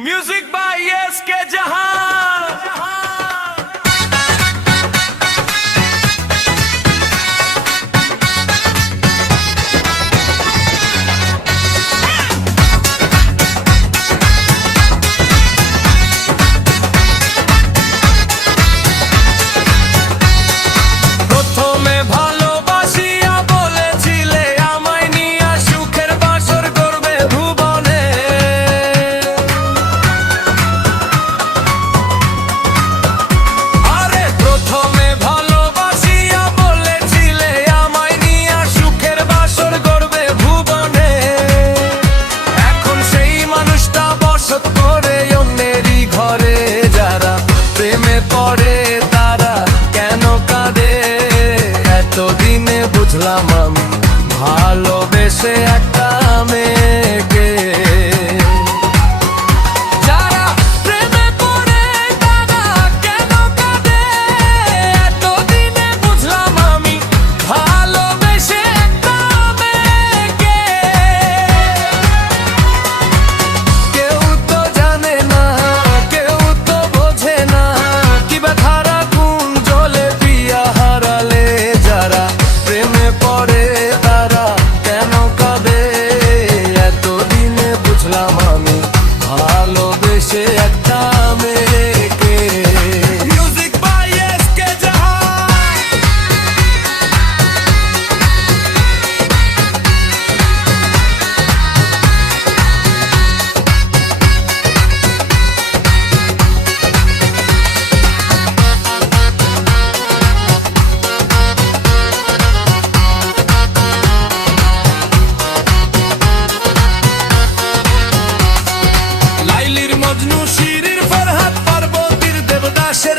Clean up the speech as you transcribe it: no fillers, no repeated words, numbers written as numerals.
Music by S के जहां। এতদিনে বুঝলাম আমি ভালোবেসে একটা মেয়েকে। যারা প্রেমে পড়ে তারা কেন কাঁদে, এতদিনে বুঝলাম আমি ভালোবেসে একটা মেয়েকে। কেউ তো জানে না, কেউ তো বোঝে না, কি ব্যথারা কোন জলে পিয়া হারালে। যারা প্রেমে পড়ে তারা কেন কাঁদে, এতদিনে বুঝলাম আমি ভালোবেসে একটা মেয়েকে। म्यूजिक बाय एस के जहां। লাইলির মজনু শিরির ফরহাদ পার্বতীর দেবদাসের